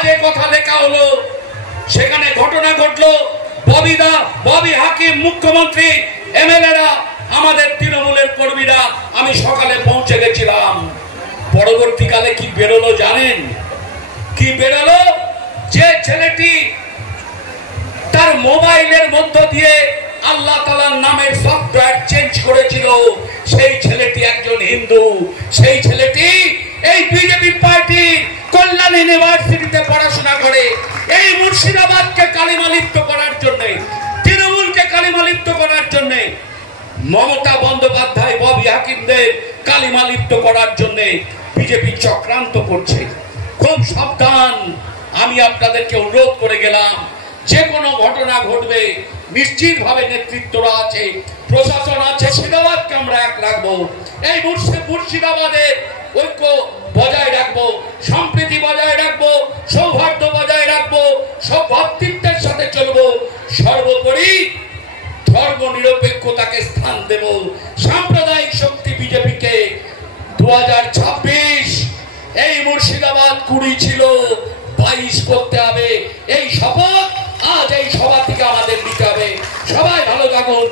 বাজে কথা লেখা হলো, সেখানে ঘটনা ঘটলো, ববি হাকিম, মুখ্যমন্ত্রী, এমএলএরা, আমাদের তৃণমূলের কর্মীরা, আমি সকালে পৌঁছে গেছিলাম। পরবর্তীকালে কি বেরোলো জানেন? কি বেরোলো? যে ছেলেটি তার মোবাইলের মধ্য দিয়ে আল্লাহ তাআলার নামের সফটওয়্যার চেঞ্জ করেছিল, সেই ছেলেটি একজন হিন্দু। সেই ছেলেটি এই বিজেপি পার্টির কল্যাণ ইউনিভার্সিটিতে পড়াশোনা করে। এই মুর্শিদাবাদকে কালিমালিপ্ত করার জন্য, তৃণমূলকে কালিমালিপ্ত করার জন্য, মমতা বন্দ্যোপাধ্যায় ববি হাকিমদের কালিমালিপ্ত করার জন্য বিজেপি চক্রান্ত করছে। খুব সাবধান। আমি আপনাদেরকে অনুরোধ করে গেলাম, যে কোনো ঘটনা ঘটবে নিশ্চিতভাবে নেতৃত্বরা আছে, প্রশাসন আছে, মুর্শিদাবাদকে আমরা এক রাখবো। এই মুর্শিদাবাদের ঐক্য বজায় রাখবো, সম্প্রীতি বজায় রাখবো, সৌহার্দ্য বজায় রাখবো, সব ভ্রাতৃত্বের সাথে চলবো। সর্বোপরি ধর্ম নিরপেক্ষতাকে স্থান দেব। সাম্প্রদায়িক শক্তি বিজেপিকে 2026 এই মুর্শিদাবাদ 20 ছিল, 22 করতে হবে। এই শপথ আজ এই সভা থেকে আমাদের নিতে হবে। সবাই ভালো থাকুন।